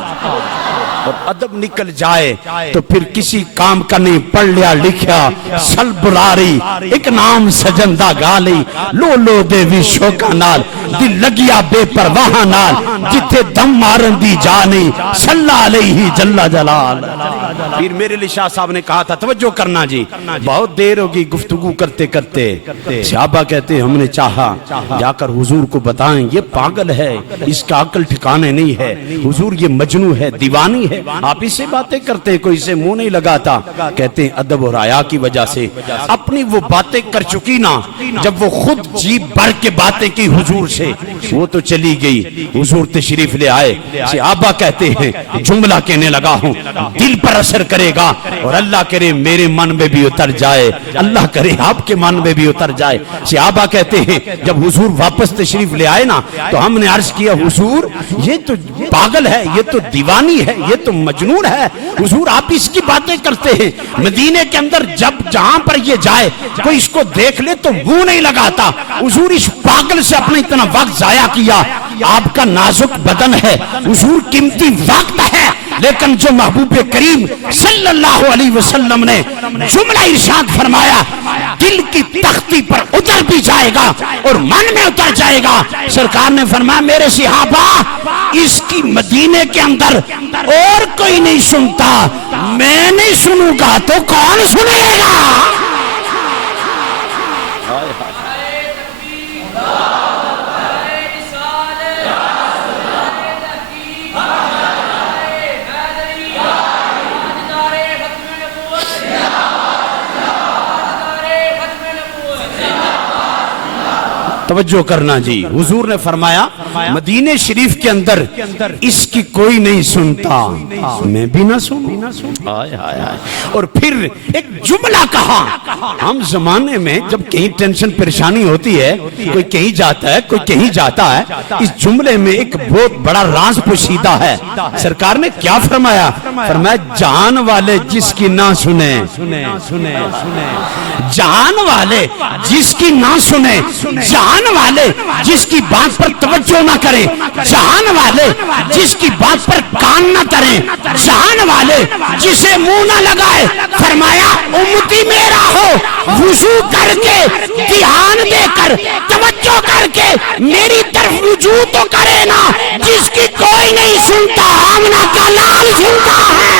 اور ادب نکل جائے تو پھر کسی کام کا نہیں، پڑھ لیا لکھیا سل براری، ایک نام سجندہ گالی، لو لو دے وی شوکا نال، دل لگیا بے پرواہ نال، جتھے دم مارن دی جانی، صلی علیہ جل جلال۔ پھر میرے لیے شاہ صاحب نے کہا تھا، توجہ کرنا جی، بہت دیر ہوگی گفتگو کرتے کرتے، صحابہ کہتے ہم نے چاہا جا کر حضور کو بتائیں یہ پاگل ہے، اس کا عقل ٹھکانے نہیں ہے، حضور یہ مجنون ہے، دیوانی ہے، آپ اس سے باتیں کرتے ہیں، کوئی سے منہ نہیں لگاتا۔ کہتے ہیں ادب اور حیا کی وجہ سے اپنی وہ باتیں کر چکی نا، جب وہ خود جیب بھر کے باتیں کی حضور سے، وہ تو چلی گئی، حضور تشریف لے آئے، صحابہ کہتے ہیں جملہ کہنے لگا ہوں، دل پر اثر کرے گا، اور اللہ کرے میرے من میں بھی اتر جائے، اللہ کرے آپ کے من میں بھی اتر جائے۔ صحابہ کہتے ہیں جب حضور واپس تشریف لے آئے نا، تو ہم نے عرض کیا حضور یہ تو پاگل ہے، یہ تو دیوانی ہے، یہ تو مجنون ہے، حضور آپ اس کی باتیں کرتے ہیں۔ مدینے کے اندر جب جہاں پر یہ جائے کوئی اس کو دیکھ لے تو منہ نہیں لگاتا، حضور اس پاگل سے اپنا اتنا وقت ضائع کیا۔ آپ کا نازک بدن ہے، حضور قیمتی وقت ہے، لیکن جو محبوب کریم صلی اللہ علیہ وسلم نے جملہ ارشاد فرمایا، دل کی تختی پر اتر بھی جائے گا اور من میں اتر جائے گا۔ سرکار نے فرمایا میرے صحابہ اس کی مدینے کے اندر اور کوئی نہیں سنتا، میں نہیں سنوں گا تو کون سنے گا؟ توجہ کرنا جی، حضور نے فرمایا مدینے شریف کے اندر اس کی کوئی نہیں سنتا، میں بھی نہ سنوں۔ اور پھر ایک جملہ کہا، ہم زمانے میں جب کہیں ٹینشن پریشانی ہوتی ہے، کوئی کہیں جاتا ہے کوئی کہیں جاتا ہے، اس جملے میں ایک بہت بڑا راز پوشیدہ ہے۔ سرکار نے کیا فرمایا؟ فرمایا جان والے جس کی نہ سنے، جان والے جس کی نہ سنے، جان والے جس کی بات پر توجہ نہ کرے، جان والے جس کی بات پر کان نہ کریں، جان والے جسے منہ نہ لگائے، فرمایا امتی میرا ہو، وضو کر کے دھیان دے کر توجہ کر کے میری طرف رجوع تو کرے نا، جس کی کوئی نہیں سنتا آمنہ کا لال سنتا ہے۔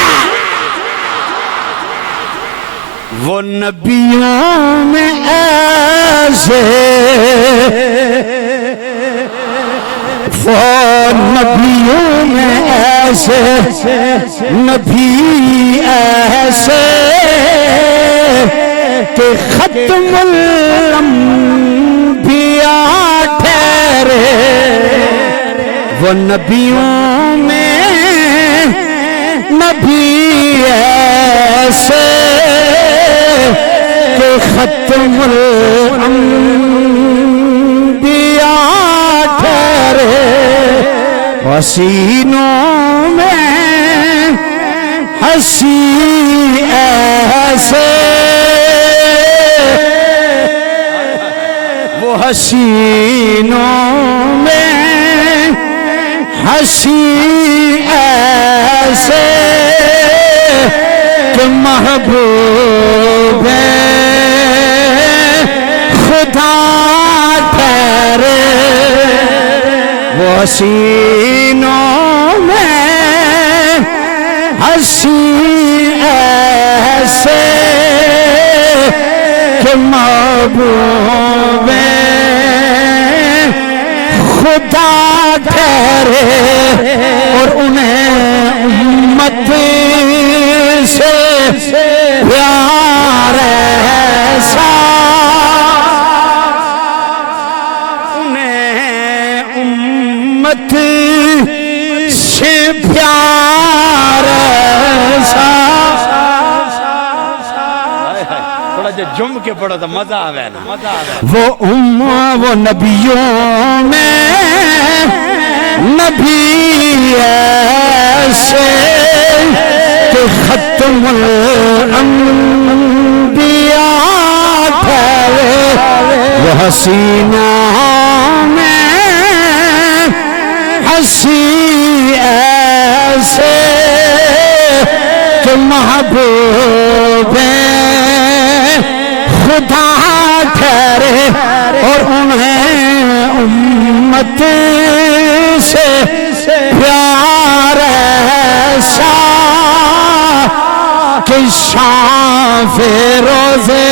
وہ نبیوں میں ایسے، وہ نبیوں میں ایسے نبی ایسے کہ ختم الانبیاء ٹھہرے، وہ نبیوں میں نبی ایسے کہ ختم الانبیاء ٹھہرے، حسینوں میں ہنسی ایسے، وہ حسینوں میں ہنسی ایسے کہ محبوب خدا ٹھہرے، وہ حسینوں میں ہنسی ایسے کہ محبوب خدا ٹھہرے، اور انہیں امت سے پیار ایسا پیار ایسا. تھوڑا جو جم کے پڑھو تو مزہ آوے نا. وہ نبیوں میں نبی ایسے کہ ختم الانبیاء ٹھہرے. وہ حسینہ میں ہنسی ایسے کہ محبوب خدا ٹھہرے. اور انہیں امت سے پیار ایسا کہ شام روزے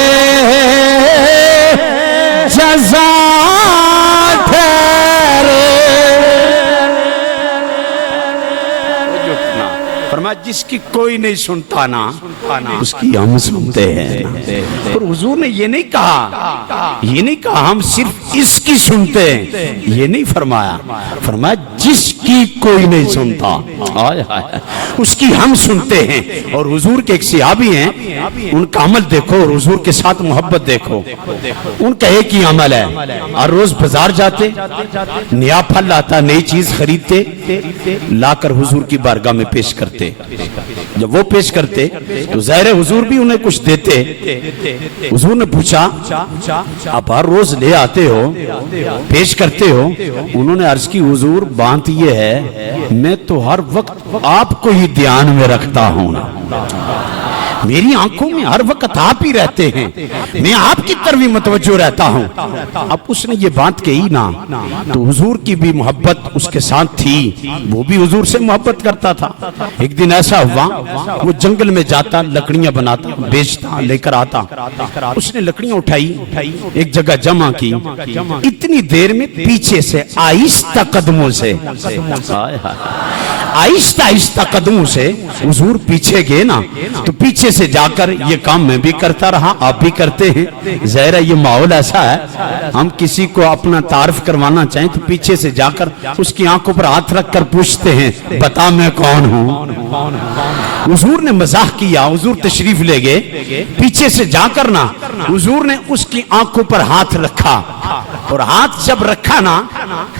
جزا ٹھہرے. فرمایا جس کی کوئی نہیں سنتا نا اس کی ہم سنتے ہیں. اور حضور نے یہ نہیں کہا ہم صرف اس کی سنتے ہیں, یہ نہیں فرمایا. فرمایا جس کی کوئی نہیں سنتا اس کی ہم سنتے ہیں. اور حضور کے ایک صحابی ہیں, ان کا عمل دیکھو اور حضور کے ساتھ محبت دیکھو. ان کا ایک ہی عمل ہے, ہر روز بازار جاتے, نیا پھل آتا, نئی چیز خریدتے, لا کر حضور کی بارگاہ میں پیش کرتے. جب وہ پیش کرتے تو ظاہر حضور بھی انہیں کچھ دیتے. حضور نے پوچھا آپ ہر روز لے آتے ہو, پیش کرتے ہو؟ انہوں نے عرض کی حضور بات یہ ہے میں تو ہر وقت آپ کو ہی دھیان میں رکھتا ہوں, میری آنکھوں میں ہر وقت آپ ہی رہتے ہیں, میں آپ کی طرف ہی متوجہ رہتا ہوں. اب اس نے یہ بات کہی نا تو حضور کی بھی محبت اس کے ساتھ تھی, وہ بھی حضور سے محبت کرتا تھا. ایک دن ایسا ہوا وہ جنگل میں جاتا, لکڑیاں بناتا, بیچتا, لے کر آتا. اس نے لکڑیاں اٹھائی, ایک جگہ جمع کی. اتنی دیر میں پیچھے سے آہستہ قدموں سے آہستہ قدموں سے حضور پیچھے گئے نا, تو پیچھے سے جا کر یہ کام میں بھی کرتا رہا, آپ بھی کرتے ہیں. ظاہر یہ ماحول ایسا ہے, ہم کسی کو اپنا تعارف کروانا چاہیں تو پیچھے سے جا کر اس کی آنکھوں پر ہاتھ رکھ کر پوچھتے ہیں بتا میں کون ہوں. حضور نے مزاح کیا, حضور تشریف لے گئے, پیچھے سے جا کر نا حضور نے اس کی آنکھوں پر ہاتھ رکھا. اور ہاتھ جب رکھا نا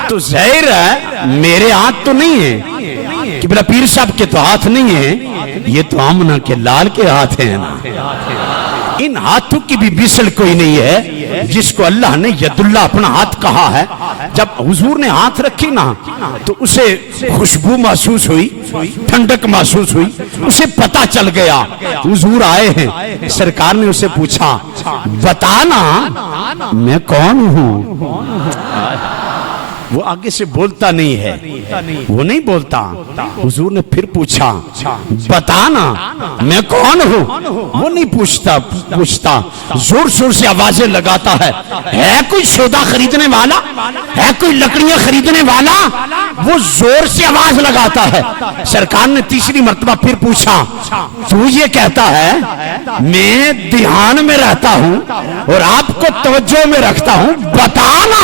تو ظاہر ہے میرے ہاتھ تو نہیں ہے, قبلہ پیر صاحب کے تو ہاتھ نہیں ہیں, یہ تو آمنہ کے لال کے ہاتھ ہیں نا. ان ہاتھوں کی بھی مثل کوئی نہیں ہے جس کو اللہ نے ید اللہ اپنا ہاتھ کہا ہے. جب حضور نے ہاتھ رکھی نا تو اسے خوشبو محسوس ہوئی, ٹھنڈک محسوس ہوئی, اسے پتا چل گیا حضور آئے ہیں. سرکار نے اسے پوچھا بتانا میں کون ہوں. وہ آگے سے بولتا نہیں ہے, وہ نہیں بولتا. حضور نے پھر پوچھا بتانا میں کون ہوں. وہ نہیں پوچھتا, زور زور سے آوازیں لگاتا ہے کوئی سودا خریدنے والا, ہے کوئی لکڑیاں خریدنے والا. وہ زور سے آواز لگاتا ہے. سرکار نے تیسری مرتبہ پھر پوچھا تو یہ کہتا ہے میں دھیان میں رہتا ہوں اور آپ کو توجہ میں رکھتا ہوں, بتانا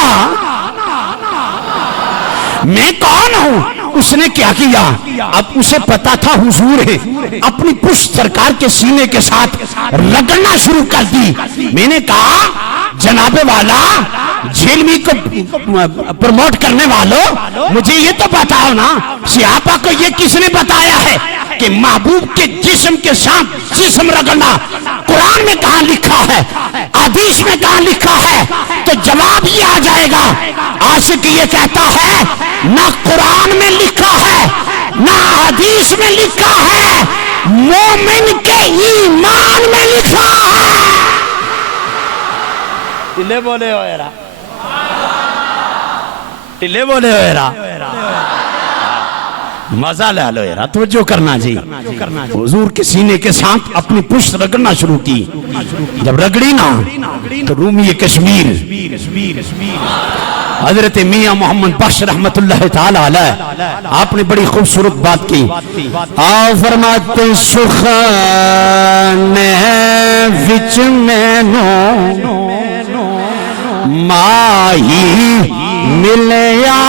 میں کون ہوں. اس نے کیا کیا, اب اسے پتا تھا حضور ہے, اپنی پشت سرکار کے سینے کے ساتھ رگڑنا شروع کر دی. میں نے کہا جناب والا, جھیلمی کو پروموٹ کرنے والوں, مجھے یہ تو بتاؤ نا صحابہ کو یہ کس نے بتایا ہے کہ محبوب کے جسم کے ساتھ جسم رگڑنا قرآن میں کہاں لکھا ہے, حدیث میں کہاں لکھا ہے؟ تو جواب یہ آ جائے گا عاشق یہ کہتا ہے نہ قرآن میں لکھا ہے نہ حدیث میں لکھا ہے, مومن کے ایمان میں لکھا ہے. ٹلے بولے ہو ایرا, ٹلے بولے ہو ایرا, مزہ لے لو یار, توجہ کرنا جی. حضور کے سینے کے ساتھ اپنی پشت رگڑنا شروع کی. جب رگڑی نا تو رومی کشمیر حضرت میاں محمد بخش رحمت اللہ تعالی علیہ, آپ نے بڑی خوبصورت بات کی. آؤ فرماتے سخن وچ مینو ماہی ملیا,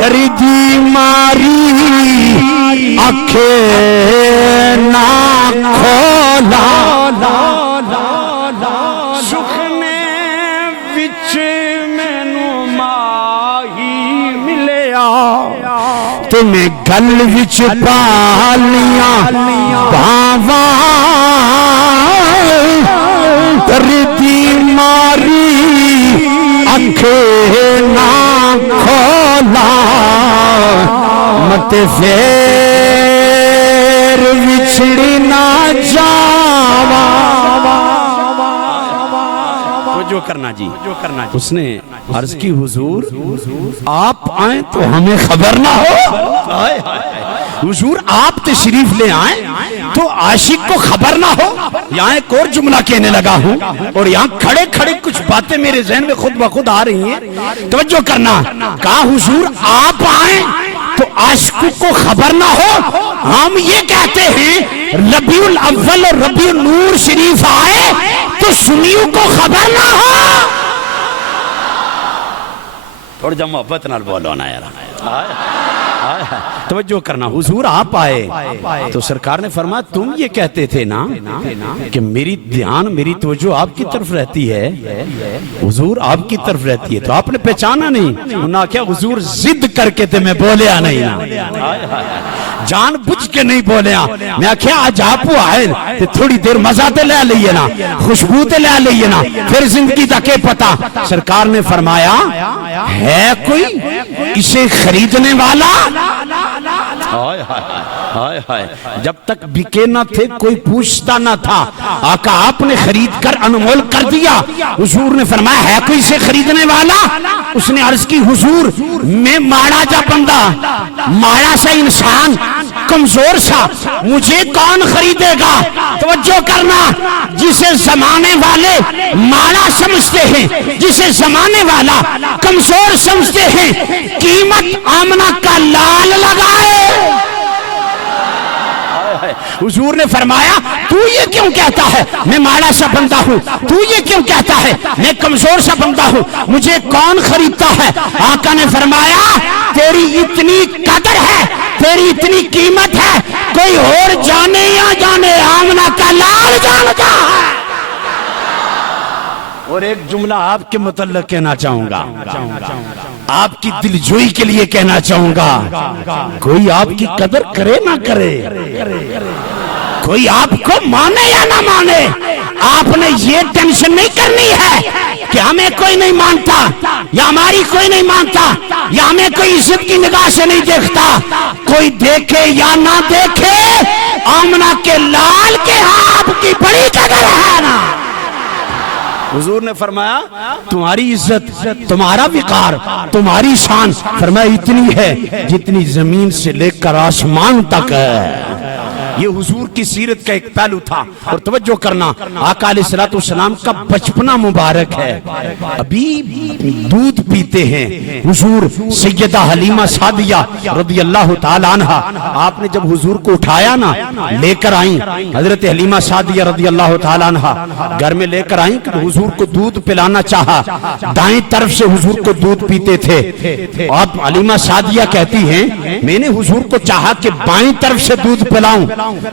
دردی ماری آنکھیں نہ کھولا سخنے وچ مینوں ماہی ملیا تے میں گل وچ پالیاں باواں دردی ماری آنکھیں نہ کھولا مت پھر وچھڑی نہ جاواں جو کرنا جی اس نے عرض کی حضور آپ آئیں تو ہمیں خبر نہ ہو حضور آپ تشریف لے آئیں تو عاشق کو خبر نہ ہو یہاں ایک اور جملہ کہنے لگا ہوں اور یہاں کھڑے کھڑے کچھ باتیں میرے ذہن میں خود بخود آ رہی ہیں توجہ کرنا کہا حضور آپ آئیں تو عاشق کو خبر نہ ہو ہم یہ کہتے ہیں ربیع الاول اور ربیع النور شریف آئے تو سنیوں کو خبر نہ ہو تھوڑا جا محبت نال بولو نا یار توجہ کرنا حضور آپ آئے تو سرکار نے فرمایا تم یہ کہتے تھے نا کہ میری دھیان میری توجہ آپ کی طرف رہتی ہے حضور آپ کی طرف رہتی ہے تو آپ نے پہچانا نہیں انہوں نے کیا حضور ضد کر کے تھے میں بولیا نہیں جان بجھ کے نہیں بولیا میں کیا آج آپ آئے تو تھوڑی دیر مزہ تے لے لئیے نا خوشبو تے لے لئیے نا پھر زندگی دا کے پتا سرکار نے فرمایا ہے کوئی اسے خریدنے والا جب تک بکے نہ تھے کوئی پوچھتا نہ تھا آقا آپ نے خرید کر انمول کر دیا حضور نے فرمایا ہے کوئی اسے خریدنے والا اس نے عرض کی حضور میں ماڑا جا بندہ ماڑا سا انسان کمزور سا مجھے کون خریدے گا توجہ کرنا جسے زمانے والے ماڑا سمجھتے ہیں جسے زمانے والا کمزور سمجھتے ہیں قیمت آمنہ کا لال لگائے حضور نے فرمایا تو یہ کیوں کہتا ہے میں ماڑا سا بندہ ہوں تو یہ کیوں کہتا ہے میں کمزور سا بندہ ہوں مجھے کون خریدتا ہے آقا نے فرمایا تیری اتنی قدر ہے تیری اتنی قیمت ہے کوئی اور جانے یا جانے آمنہ کا لال جانتا ہے اور ایک جملہ آپ کے متعلق کہنا چاہوں گا آپ کی دل جوئی کے لیے کہنا چاہوں گا کوئی آپ کی قدر کرے نہ کرے کوئی آپ کو مانے یا نہ مانے آپ نے یہ ٹینشن نہیں کرنی ہے کہ ہمیں کوئی نہیں مانتا یا ہماری کوئی نہیں مانتا یا ہمیں کوئی عزت کی نگاہ سے نہیں دیکھتا کوئی دیکھے یا نہ دیکھے آمنہ کے لال کے آپ کی بڑی قدر ہے نا حضور نے فرمایا تمہاری عزت تمہارا وقار تمہاری شان فرمایا اتنی ہے جتنی زمین سے لے کر آسمان تک ہے یہ حضور کی سیرت کا ایک پہلو تھا اور توجہ کرنا آقا علیہ السلام کا بچپنا مبارک ہے ابھی دودھ پیتے ہیں حضور سیدہ حلیمہ سعدیہ رضی اللہ تعالی عنہ آپ نے جب حضور کو اٹھایا نا لے کر آئیں حضرت حلیمہ سعدیہ رضی اللہ تعالی عنہ گھر میں لے کر آئیں کہ حضور کو دودھ پلانا چاہا دائیں طرف سے حضور کو دودھ پیتے تھے آپ حلیمہ سعدیہ کہتی ہیں میں نے حضور کو چاہا کہ بائیں طرف سے دودھ پلاؤں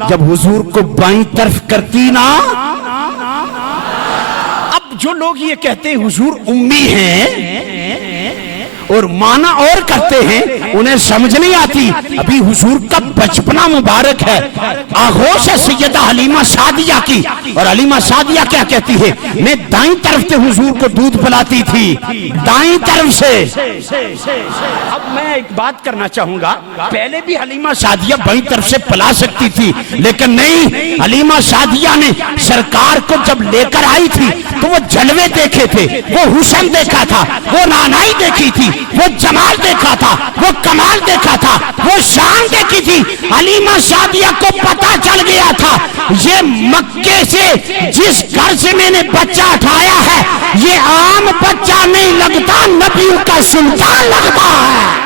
جب حضور کو بائیں طرف کرتی نا اب جو لوگ یہ کہتے ہیں حضور امی ہیں اور مانا اور کرتے ہیں انہیں سمجھ نہیں آتی ابھی حضور کا بچپنا مبارک ہے آغوش ہے سیدہ حلیمہ سعدیہ کی اور حلیمہ سعدیہ کیا کہتی ہے میں دائیں طرف سے حضور کو دودھ پلاتی تھی دائیں طرف سے اب میں ایک بات کرنا چاہوں گا پہلے بھی حلیمہ سعدیہ بائیں طرف سے پلا سکتی تھی لیکن نہیں حلیمہ سعدیہ نے سرکار کو جب لے کر آئی تھی تو وہ جلوے دیکھے تھے وہ حسن دیکھا تھا وہ نانائی دیکھی تھی وہ جمال دیکھا تھا وہ کمال دیکھا تھا وہ شان دیکھی تھی حلیمہ سعدیہ کو پتا چل گیا تھا یہ مکے سے جس گھر سے میں نے بچہ اٹھایا ہے یہ عام بچہ نہیں لگتا نبیوں کا سلطان لگتا ہے